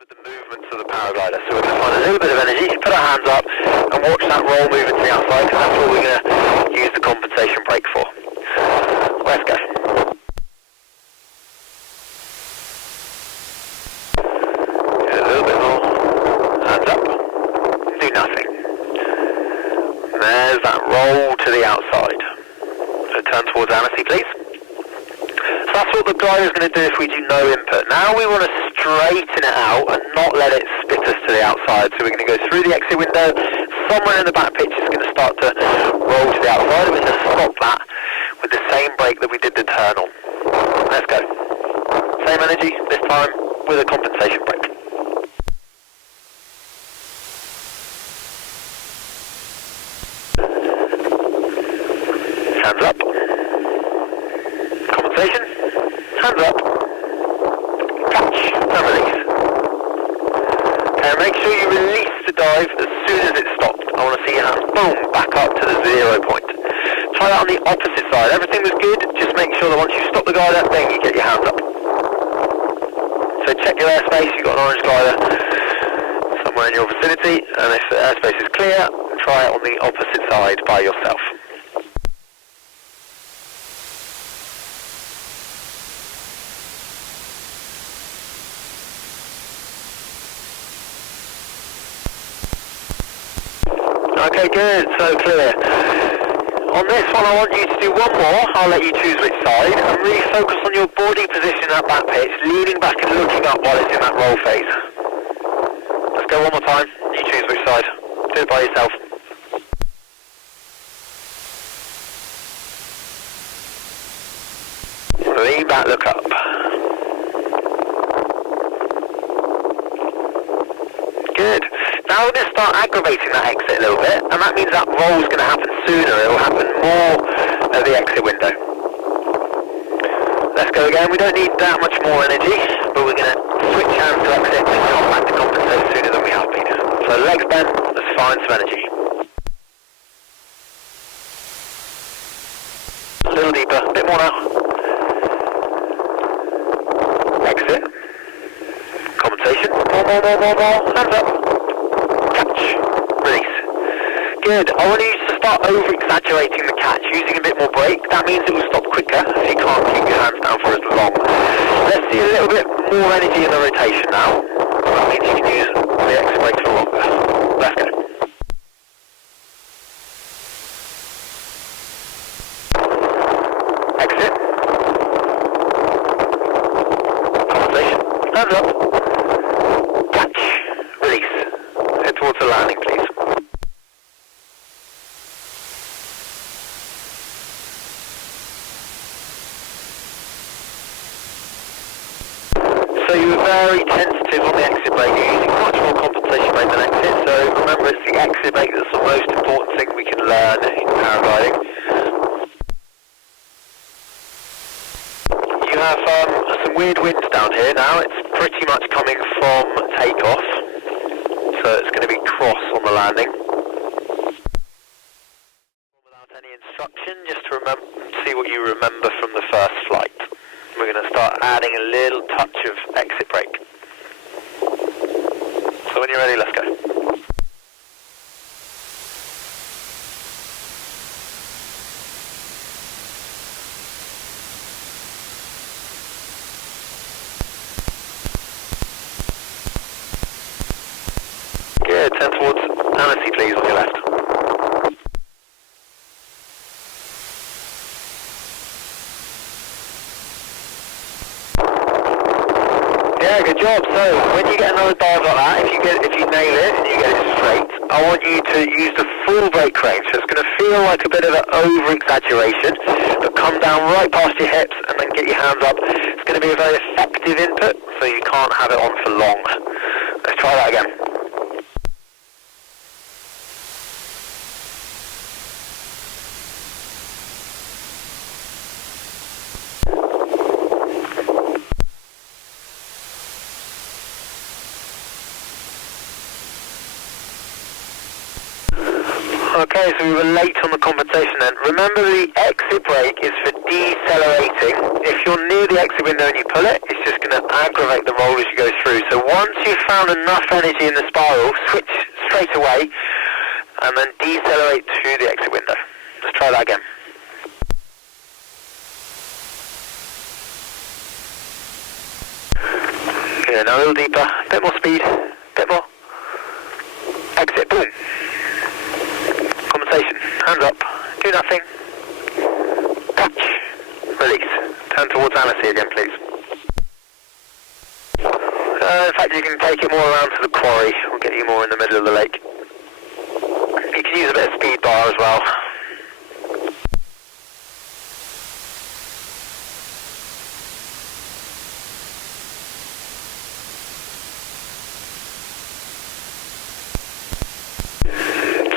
with the movements of the paraglider. So we're going to find a little bit of energy, put our hands up and watch that roll moving to the outside, because that's what we're going to use the compensation brake for. Let's go. Do a little bit more. Hands up. Do nothing. There's that roll to the outside. So turn towards Annecy, please. So that's what the glider's going to do if we do no input. Now we want to straighten it out and not let it spit us to the outside. So we're going to go through the exit window. Somewhere in the back pitch is going to start to roll to the outside. We're going to stop that with the same brake that we did the turn on. Let's go. Same energy, this time with a compensation brake. Hands up. Compensation. Hands up. Catch and release. Okay, make sure you release the dive as soon as it stopped. I want to see your hands, boom, back up to the 0 point. Try that on the opposite side. Everything was good, just make sure that once you stop the glider, then you get your hands up. So check your airspace, you've got an orange glider somewhere in your vicinity, and if the airspace is clear, try it on the opposite side by yourself. Okay, good, so clear. On this one I want you to do one more, I'll let you choose which side, and really focus on your body position at that pitch, leaning back and looking up while it's in that roll phase. Let's go one more time, you choose which side. Do it by yourself. Lean back, look up. Good. Now we're going to start aggravating that exit a little bit, and that means that roll is going to happen sooner. It will happen more at the exit window. Let's go again. We don't need that much more energy, but we're going to switch hands to exit and come back to compensate sooner than we have been. So legs bent, let's find some energy. A little deeper, a bit more now. Exit. Compensation. More. Hands up. Catch. Release. Good. I want you to start over-exaggerating the catch, using a bit more brake. That means it will stop quicker, so you can't keep your hands down for as long. Let's see a little bit more energy in the rotation now. That means you can use the exit brake for longer. Let's go. Exit. Compensation. Hands up. Catch. Release. Head towards the landing, please. So you were very tentative on the exit brake. You're using much more compensation brake than exit. So remember, it's the exit brake that's the most important thing we can learn in paragliding. You have some weird winds down here now. It's pretty much coming from takeoff. So it's going to be cross on the landing. Without any instruction, just to see what you remember from the first flight. We're going to start adding a little touch of exit brake. So when you're ready, let's go. Good, turn towards Annecy, please, on your left. Yeah, good job. So when you get another dive like that, if you nail it and you get it straight, I want you to use the full brake range. So it's going to feel like a bit of an over-exaggeration, but come down right past your hips and then get your hands up. It's going to be a very effective input, so you can't have it on for long. Let's try that again. Okay, so we were late on the compensation then. Remember, the exit brake is for decelerating. If you're near the exit window and you pull it, it's just going to aggravate the roll as you go through. So once you've found enough energy in the spiral, switch straight away and then decelerate to the exit window. Let's try that again. Okay, now a little deeper, a bit more speed, a bit more. Exit, boom. Compensation, hands up, do nothing. Catch, release. Turn towards Annecy again, please. In fact, you can take it more around to the quarry. We'll get you more in the middle of the lake. You can use a bit of speed bar as well.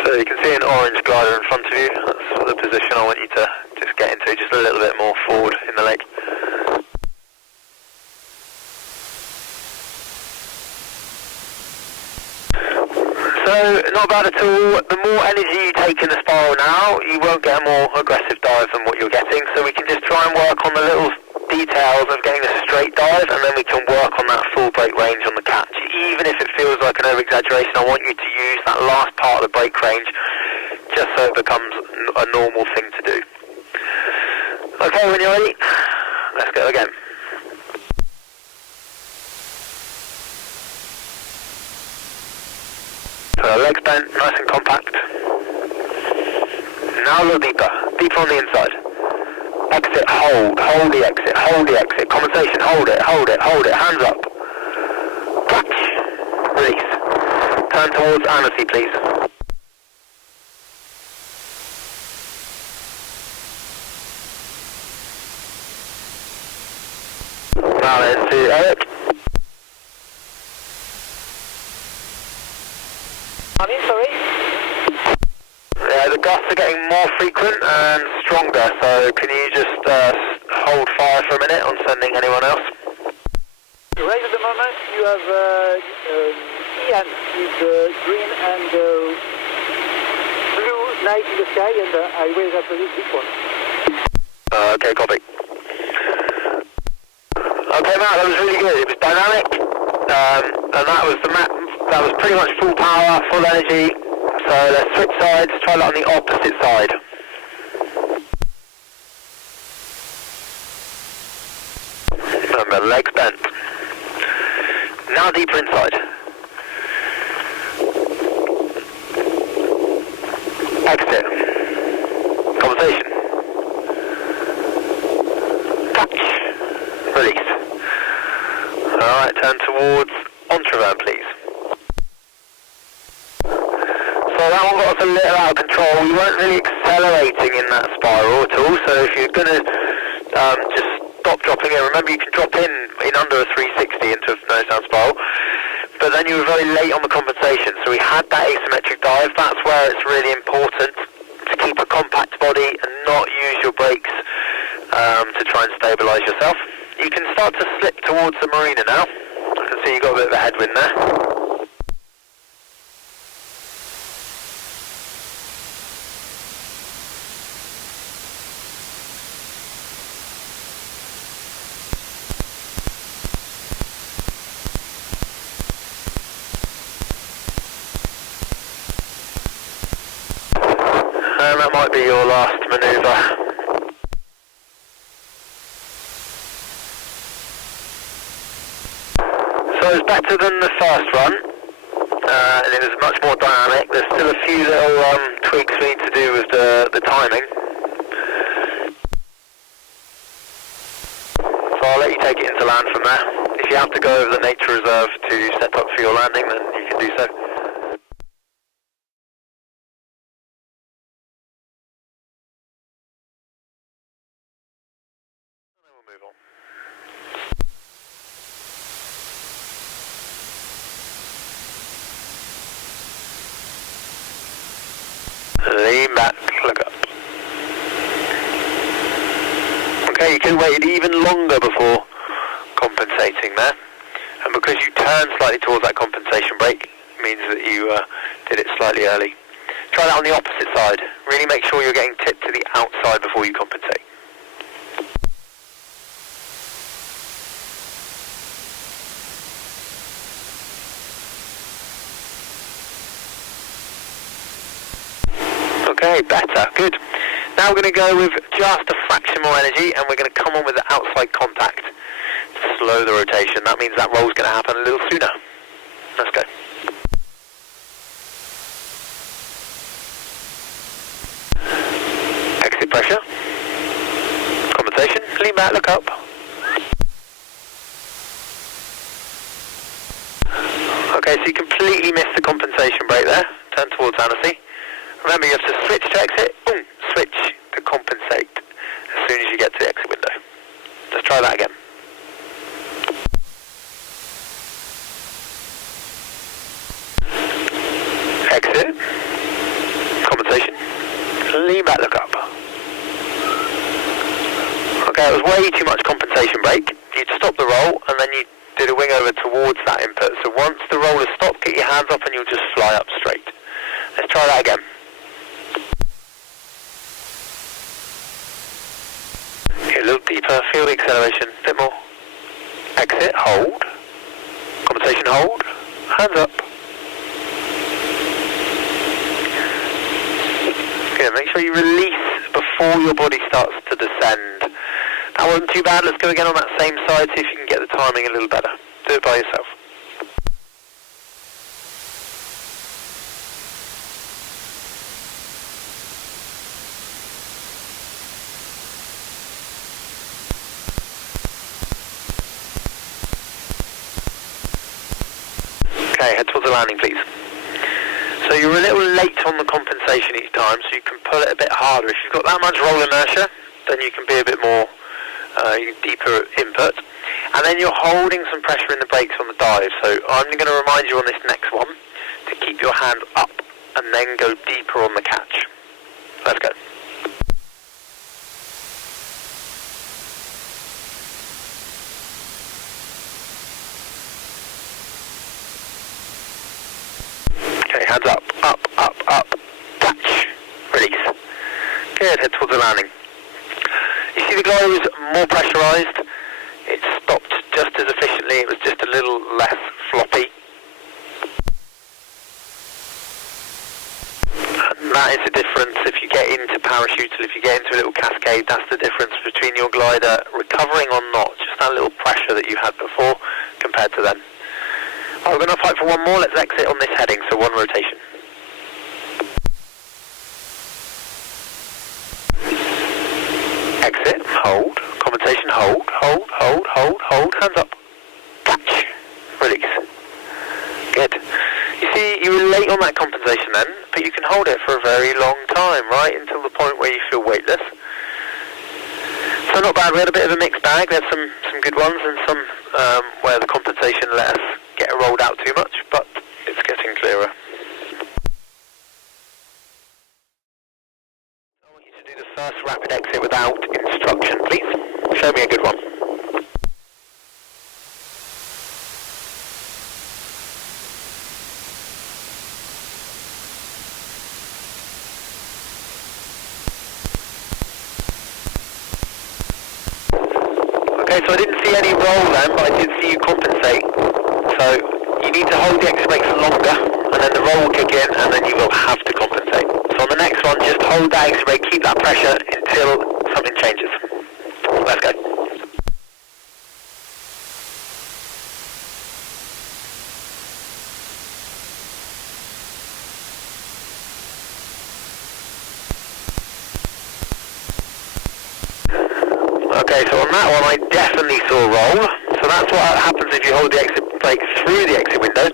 So you can see an orange glider in front of you. That's the position I want you to just get into, just a little bit more forward in the lake. So, not bad at all. The more energy you take in the spiral now, you won't get a more aggressive dive than what you're getting. So we can just try and work on the little details of getting a straight dive, and then we can work on that full brake range on the catch. Even if it feels like an over-exaggeration, I want you to use that last part of the brake range just so it becomes a normal thing to do. Okay, when you're ready, let's go again. So legs bent, nice and compact. Now a little deeper, deeper on the inside. Exit, hold the exit, hold the exit. Compensation, hold it, hold it, hold it. Hands up. Catch, release. Turn towards Annecy, please. Now then to Eric. I'm in, sorry. The gusts are getting more frequent and stronger, so can you just hold fire for a minute on sending anyone else? Right at the moment you have Ian with green and blue night in the sky, and I raise up this one. Okay, copy. Okay, Matt, that was really good. It was dynamic, and that was the map. That was pretty much full power, full energy. So let's switch sides, try that on the opposite side. Remember, legs bent. Now deeper inside. Exit. Conversation. Catch. Release. Alright, turn towards Entrevent, please. So that one got us a little out of control. We weren't really accelerating in that spiral at all, so if you're going to just stop dropping in, remember you can drop in under a 360 into a nose down spiral, but then you were very late on the compensation, so we had that asymmetric dive. That's where it's really important to keep a compact body and not use your brakes to try and stabilise yourself. You can start to slip towards the marina now. I can see you've got a bit of a headwind there. And that might be your last manoeuvre. So it's better than the first run, and it was much more dynamic. There's still a few little tweaks we need to do with the timing. So I'll let you take it into land from there. If you have to go over the nature reserve to set up for your landing, then you can do so. Move on. Lean back, look up. Okay, you could have waited even longer before compensating there, and because you turned slightly towards that compensation brake, means that you did it slightly early. Try that on the opposite side. Really make sure you're getting tipped to the outside before you compensate. Okay, better, good. Now we're going to go with just a fraction more energy, and we're going to come on with the outside contact to slow the rotation. That means that roll's going to happen a little sooner. Let's go. Exit pressure. Compensation. Lean back, look up. Okay, so you completely missed the compensation brake there. Turn towards Annecy. Remember, you have to switch to exit, boom, switch to compensate as soon as you get to the exit window. Let's try that again. Exit, compensation, lean back, look up. Okay, it was way too much compensation brake. You'd stop the roll and then you did a wing over towards that input. So once the roll is stopped, get your hands up and you'll just fly up straight. Let's try that again. A little deeper, feel the acceleration, a bit more. Exit, hold. Compensation, hold. Hands up. Good, make sure you release before your body starts to descend. That wasn't too bad, let's go again on that same side, see if you can get the timing a little better. Do it by yourself. Okay, head towards the landing, please. So you're a little late on the compensation each time, so you can pull it a bit harder. If you've got that much roll inertia, then you can be a bit more deeper input. And then you're holding some pressure in the brakes on the dive. So I'm going to remind you on this next one to keep your hand up and then go deeper on the catch. Let's go. Okay, hands up, up, up, up, catch, release. Good, head towards the landing. You see the glider was more pressurised, it stopped just as efficiently, it was just a little less floppy. And that is the difference if you get into parachutal, if you get into a little cascade, that's the difference between your glider recovering or not, just that little pressure that you had before compared to then. Oh, we're going to fight for one more, let's exit on this heading, so one rotation. Exit, hold, compensation, hold, hold, hold, hold, hold, hands up, catch, release. Good. You see, you were late on that compensation then, but you can hold it for a very long time, right, until the point where you feel weightless. So not bad, we had a bit of a mixed bag, we had some good ones and some where the compensation let us get rolled out too much, but it's getting clearer. I want you to do the first rapid exit without instruction, please. Show me a good one. Okay, so I didn't see any roll then, but I did see you compensate. So you need to hold the exit brakes longer, and then the roll will kick in, and then you will have to compensate. So on the next one, just hold that exit brake, keep that pressure until something changes. Let's go. Okay, so on that one I definitely saw roll. So that's what happens if you hold the exit brake through the exit window.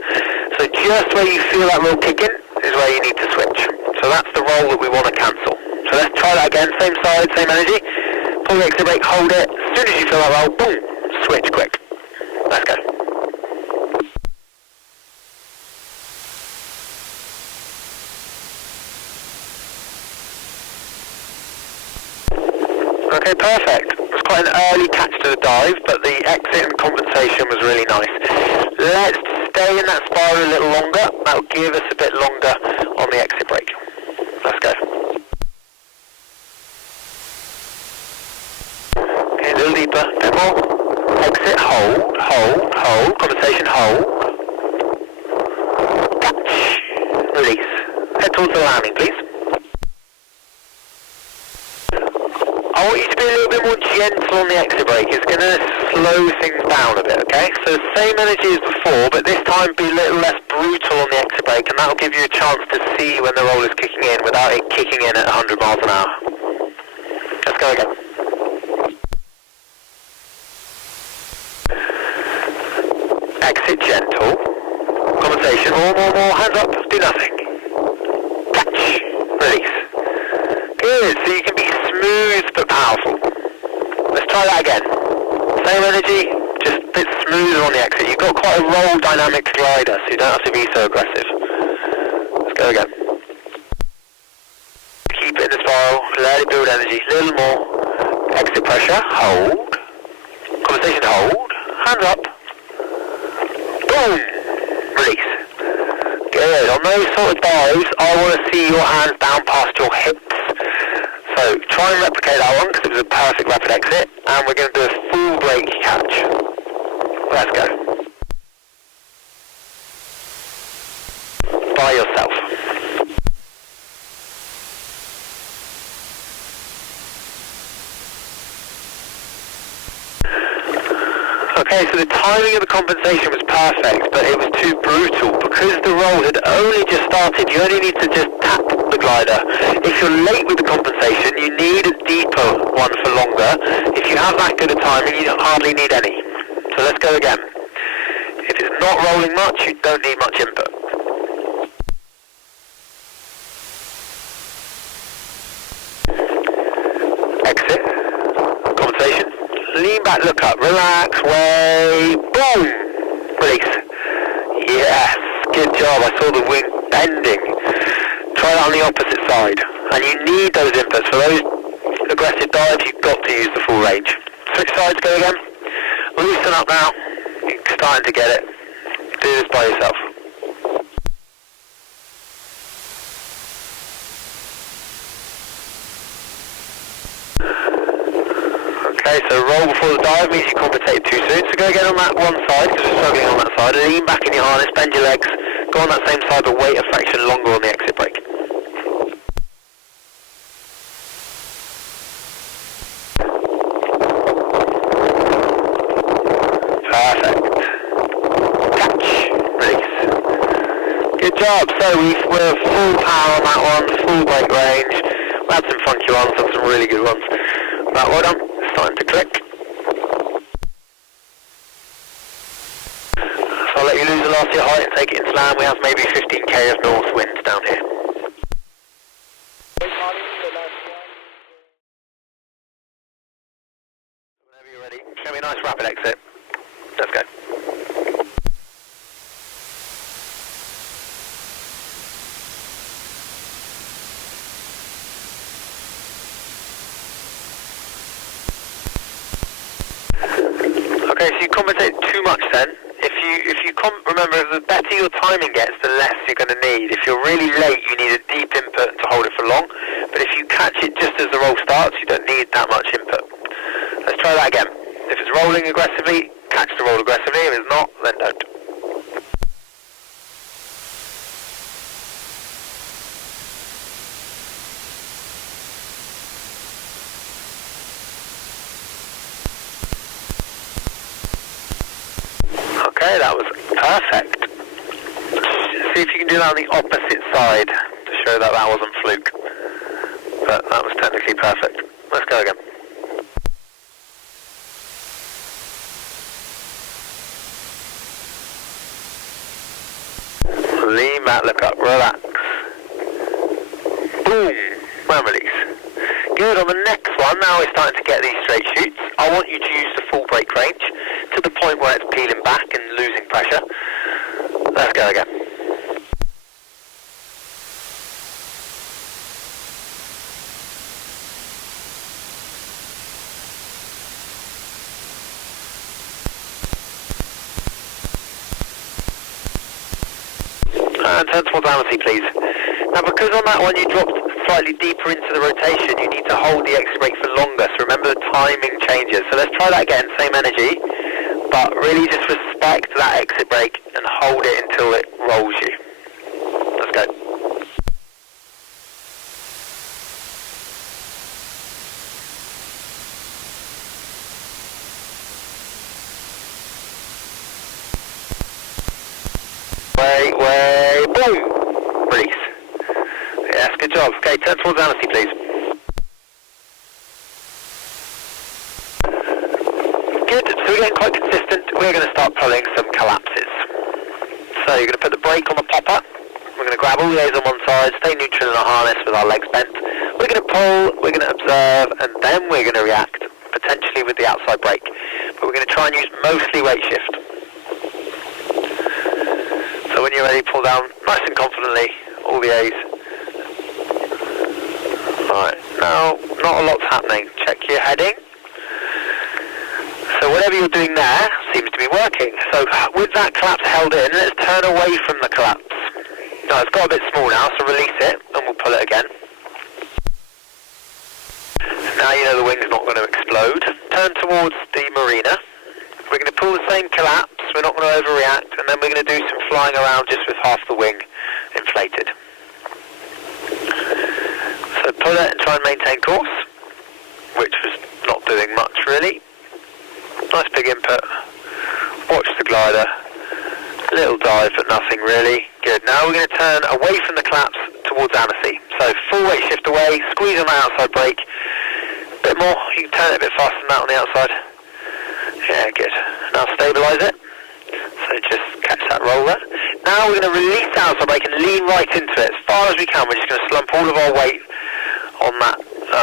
So just where you feel that roll kick in is where you need to switch. So that's the roll that we want to cancel. So let's try that again, same side, same energy. Pull the exit brake, hold it. As soon as you feel that roll, boom, switch quick. Let's go. Okay, perfect. It was quite an early catch to the dive, but the exit and compensation was really nice. Let's stay in that spiral a little longer. That'll give us a bit longer on the exit brake. release. Head towards the landing, please. I want you to be a little bit more gentle on the exit brake. It's going to slow things down a bit, okay? So same energy as before, but this time be a little less brutal on the exit brake, and that'll give you a chance to see when the roll is kicking in without it kicking in at 100 miles an hour. Let's go again. Exit gentle. Compensation. More. Hands up. Do nothing. Catch. Release. Good. So you can be smooth but powerful. Let's try that again. Same energy, just a bit smoother on the exit. You've got quite a roll dynamic glider, so you don't have to be so aggressive. Let's go again. Keep it in the spiral. Let it build energy. A little more. Exit pressure. Hold. Compensation. Hold. Hands up. Boom! Release. Good. On those sort of dives, I want to see your hands down past your hips. So try and replicate that one because it was a perfect rapid exit, and we're going to do a full brake catch. Let's go. By yourself. Okay, so the timing of the compensation was perfect, but it was too brutal. Because the roll had only just started, you only need to just tap the glider. If you're late with the compensation, you need a deeper one for longer. If you have that good a timing, you hardly need any. So let's go again. If it's not rolling much, you don't need much input. Exit. Compensation. Lean back, look up, relax, way, boom! Release. Yes, good job. I saw the wing bending. Try that on the opposite side. And you need those inputs. For those aggressive dives, you've got to use the full range. Switch sides, go again. Loosen up now. You're starting to get it. Do this by yourself. Okay, so roll before the dive means you compensated too soon. So go again on that one side, because we're struggling on that side. Lean back in your harness, bend your legs. Go on that same side, but wait a fraction longer on the exit brake. Perfect. Catch. Release. Good job. So we're full power on that one, full brake range. We had some funky ones, and some really good ones. Right, well done. Starting to click. So I'll let you lose the last of your height and take it into land. We have maybe 15k of north winds down here. Whenever you're ready, show me a nice rapid exit. Let's go. Okay, so you compensate too much then. Remember, the better your timing gets, the less you're going to need. If you're really late, you need a deep input to hold it for long. But if you catch it just as the roll starts, you don't need that much input. Let's try that again. If it's rolling aggressively, catch the roll aggressively. If it's not, then don't. Okay, that was perfect. See if you can do that on the opposite side to show that that wasn't fluke. But that was technically perfect. Let's go again. Lean back, look up, relax. Boom! And release. Good, on the next one, now we're starting to get these straight shoots. I want you to use the full brake range to the point where it's peeling back and losing pressure. Let's go again. And turn towards Amity, please. Now, because on that one you dropped slightly deeper into the rotation, you need to hold the exit brake for longer. So remember the timing changes. So let's try that again, same energy, but really just respect that exit brake and hold it until it rolls you. Let's go. release. Yes, good job. Okay, turn towards Annecy, please. Good, so we're getting quite consistent. We're going to start pulling some collapses. So you're going to put the brake on the popper. We're going to grab all the A's on one side, stay neutral in our harness with our legs bent. We're going to pull, we're going to observe, and then we're going to react, potentially with the outside brake. But we're going to try and use mostly weight shift. So when you're ready, pull down nice and confidently, all the A's. Alright, now, not a lot's happening. Check your heading. So whatever you're doing there seems to be working. So with that collapse held in, let's turn away from the collapse. Now it's got a bit small now, so release it and we'll pull it again. Now you know the wing's not going to explode. Turn towards the marina. We're going to pull the same collapse, we're not going to overreact, and then we're going to do some flying around just with half the wing inflated. So pull it and try and maintain course, which was not doing much really. Nice big input. Watch the glider. Little dive, but nothing really. Good. Now we're going to turn away from the collapse towards Annecy. So full weight shift away, squeeze on the outside brake. Bit more. You can turn it a bit faster than that on the outside. Yeah, good. Now stabilise it. So just catch that roll there. Now we're going to release the outside brake and lean right into it as far as we can. We're just going to slump all of our weight on that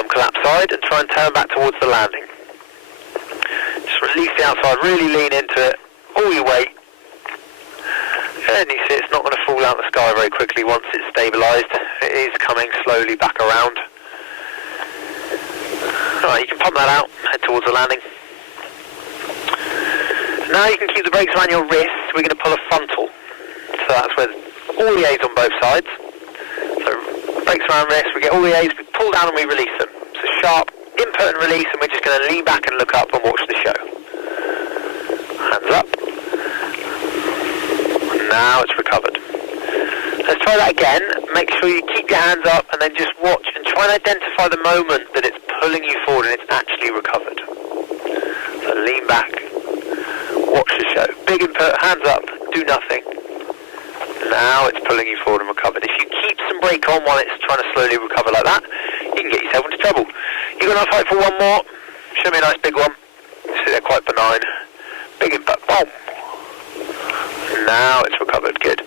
collapse side and try and turn back towards the landing. Just release the outside, really lean into it, all your weight. And you see it's not going to fall out of the sky very quickly once it's stabilised. It is coming slowly back around. Alright, you can pump that out, head towards the landing. Now you can keep the brakes around your wrist. We're going to pull a frontal. So that's with all the A's on both sides. So brakes around wrist, we get all the A's, we pull down and we release them. So sharp input and release, and we're just going to lean back and look up and watch the show. Hands up. Now it's recovered. Let's try that again. Make sure you keep your hands up and then just watch and try and identify the moment that it's pulling you forward and it's actually recovered. So lean back. Watch the show. Big input, hands up, do nothing. Now it's pulling you forward and recovered. If you keep some brake on while it's trying to slowly recover like that, you can get yourself into trouble. You're going to fight for one more. Show me a nice big one. See, they're quite benign. Big impact. Boom. Now it's recovered. Good.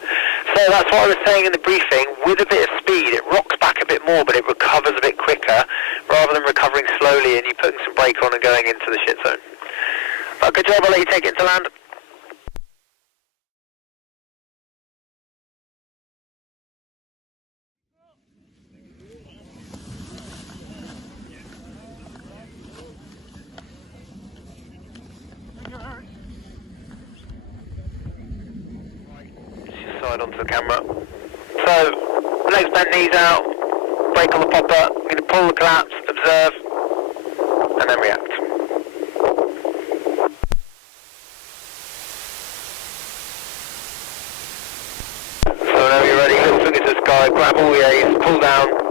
So that's what I was saying in the briefing. With a bit of speed, it rocks back a bit more, but it recovers a bit quicker, rather than recovering slowly and you putting some brake on and going into the shit zone. But good job. I'll let you take it to land. Side onto the camera. So, legs bent, knees out, brake on the popper. We're going to pull the collapse, observe, and then react. So whenever you're ready, little fingers to the sky, grab all the A's, pull down.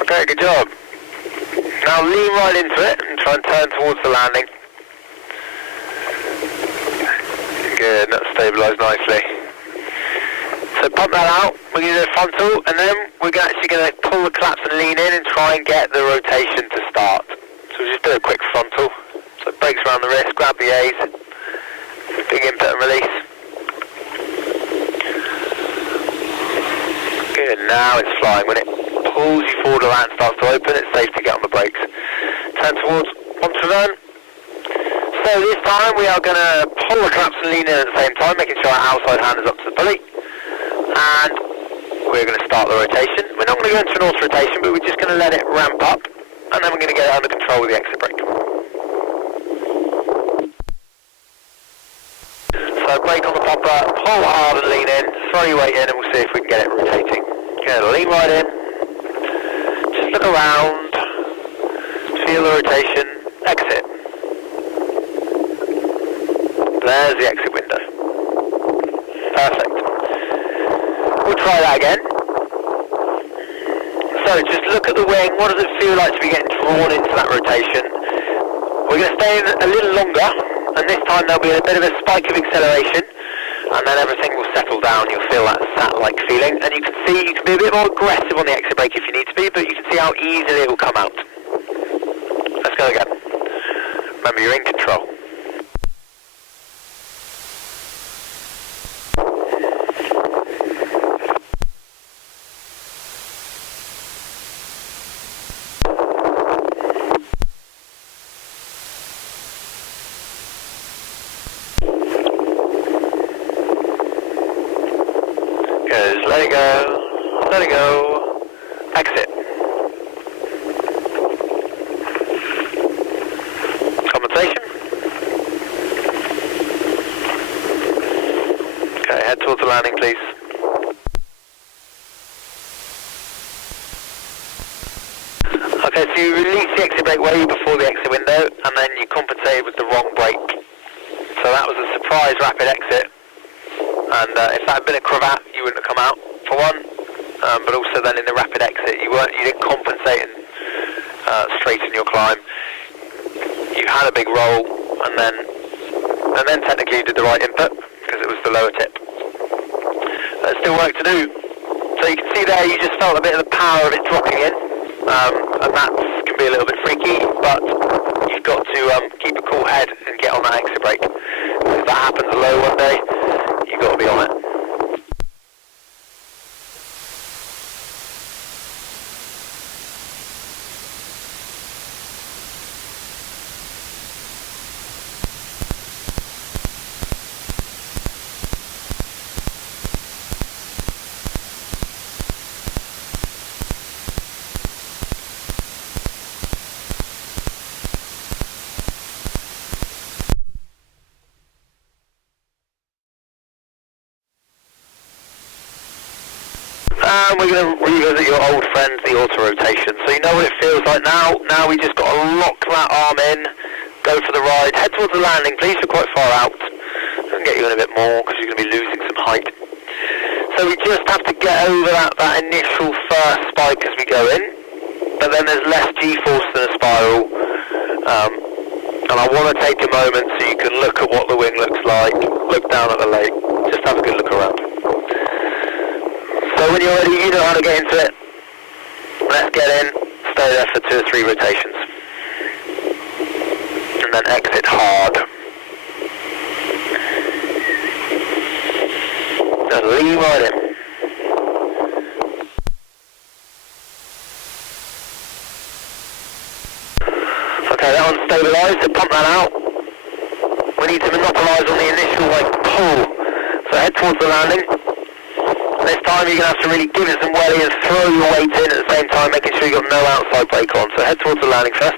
Okay, good job. Now lean right into it and try and turn towards the landing. Good, that's stabilised nicely. So pump that out, we're going to do a frontal, and then we're actually going to pull the collapse and lean in and try and get the rotation to start. So we'll just do a quick frontal. So brakes around the wrist, grab the A's, big input and release. Good, now it's flying. When it pulls you forward a lot and starts to open, it's safe to get on the brakes. Turn towards Montrevan. So this time we are going to pull the collapse and lean in at the same time, making sure our outside hand is up to the pulley. And we're going to start the rotation. We're not going to go into an auto rotation, but we're just going to let it ramp up, and then we're going to get it under control with the exit brake. So brake on the popper, pull hard and lean in, throw your weight in, and we'll see if we can get it rotating. Good, lean right in. Just look around, feel the rotation, exit. There's the exit window. Perfect. We'll try that again. So just look at the wing. What does it feel like to be getting drawn into that rotation? We're going to stay in a little longer, and this time there'll be a bit of a spike of acceleration, and then everything will settle down. You'll feel that sat-like feeling, and you can see you can be a bit more aggressive on the exit brake if you need to be, but you can see how easily it will come out. Let's go again. Remember, you're in control. Let it go, let it go, exit. Compensation. Okay, head towards the landing, please. Okay, so you release the exit brake way before the exit window, and then you compensated with the wrong brake. So that was a surprise rapid exit. And if that had been a cravat, you wouldn't have come out, for one. But also then in the rapid exit, you didn't compensate and straighten your climb. You had a big roll, and then technically you did the right input because it was the lower tip. There's still work to do. So you can see there, you just felt a bit of the power of it dropping in, and that can be a little bit freaky. But you've got to keep a cool head and get on that exit brake. If that happens low one day, you've got to be on it. And we're going to revisit your old friends, the auto-rotation. So you know what it feels like now. Now we just got to lock that arm in, go for the ride, head towards the landing, please. You're quite far out. I can get you in a bit more because you're going to be losing some height. So we just have to get over that initial first spike as we go in. But then there's less G-force than a spiral. And I want to take a moment so you can look at what the wing looks like, look down at the lake, just have a good look around. So when you're ready, you know how to get into it. Let's get in, stay there for 2 or 3 rotations. And then exit hard. And lean right in. Okay, that one's stabilised, so pump that out. We need to monopolise on the initial pull. So head towards the landing. This time you're going to have to really give it some welly and throw your weight in at the same time, making sure you've got no outside brake on. So head towards the landing first.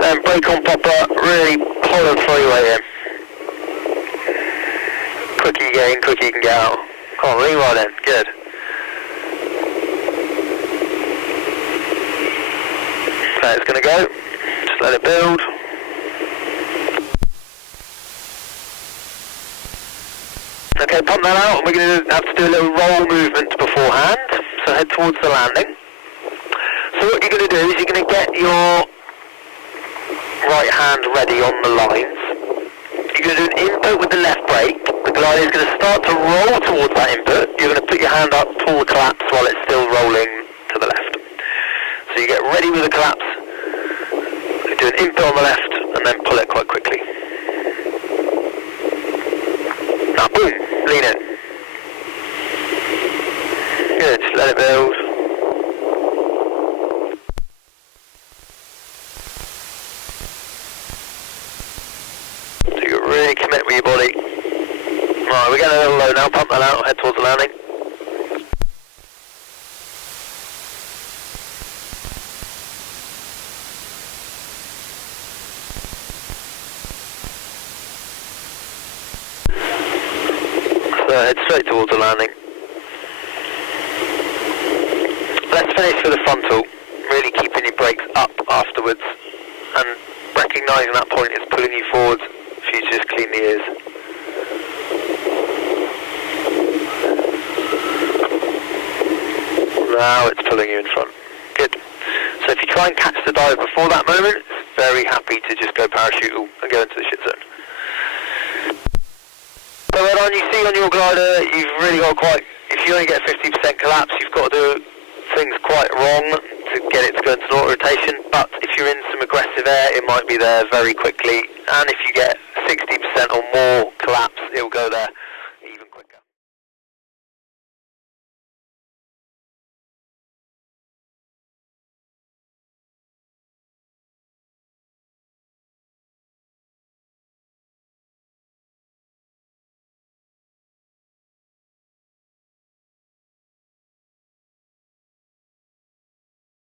Then brake on proper, really pull and throw your weight in. Quicker you get in, quicker you can get out. Come on, lean right in, good. Okay, it's going to go. Just let it build. Okay, pump that out, and we're going to have to do a little roll movement beforehand, so head towards the landing. So what you're going to do is you're going to get your right hand ready on the lines. You're going to do an input with the left brake. The glider is going to start to roll towards that input. You're going to put your hand up, pull the collapse while it's still rolling to the left. So you get ready with the collapse, you do an input on the left, and then pull it quite quickly. Now boom, lean in. Good, just let it build. So you really commit with your body. Right, we're getting a little low now, pump that out, head towards the landing. So head straight towards the landing. finish for the frontal, really keeping your brakes up afterwards and recognising that point is pulling you forwards for you to just clean the ears. Now it's pulling you in front. Good. So if you try and catch the dive before that moment, it's very happy to just go parachutal and go into the shit zone. So well done, you see on your glider, you've really got quite, if you only get 50% collapse, you've got to do things quite wrong to get it to go into an auto rotation, but if you're in some aggressive air, it might be there very quickly, and if you get 60% or more collapse, it will go there.